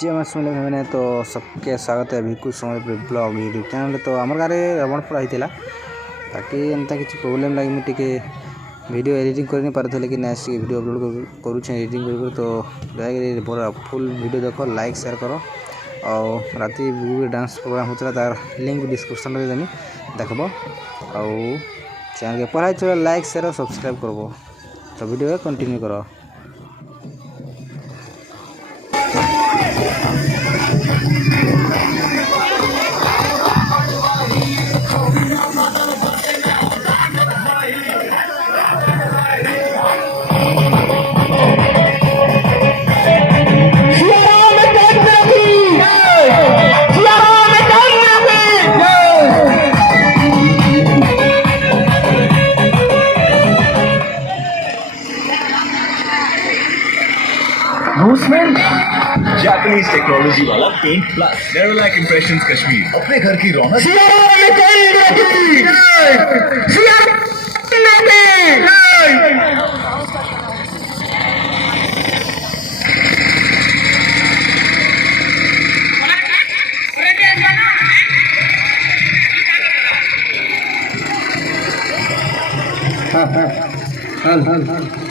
जी हमारे सुनले मैंने तो सबके स्वागत है भिक्कु संबलपुरी ब्लॉग यूट्यूब चैनल। तो आम गाँव में रवण पड़ा होता बाकी एंता किसी प्रोब्लेम लगे मुझे टे वीडियो एडिटिंग कर नहीं पारे लेकिन आज वीडियो अपलोड करुचे एडिटिंग कर। तो दया पूरा फुल वीडियो देख लाइक शेयर करो और राति डांस प्रोग्राम होता तार लिंक डिस्क्रिप्शन में देमी देखब और चैनल के पढ़ाई चलो लाइक शेयर और सब्सक्राइब करब। तो वीडियो कंटिन्यू करो। जापानीज टेक्नोलॉजी वाला paint plus Nerolac impressions Kashmir अपने घर की रौनक।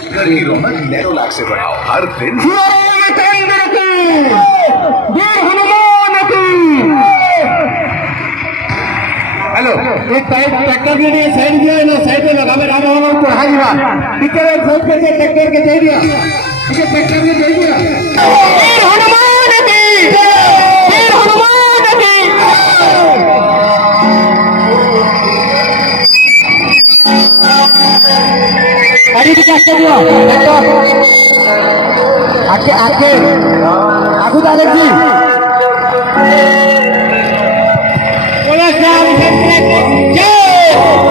घर की रौनक नेरोलैक से बढ़ाओ हर दिन। हेलो एक ट्रैक्टर के लिए साइड दिया ना साइड में लगा में रामा वाला को हां दिया टिकर साइड पे से ट्रैक्टर के दे दिया ठीक है ट्रैक्टर के दे दिया वीर हनुमान की वीर हनुमान की अरे की क्या दिया आके आके आगू दादा जी बोला क्या जय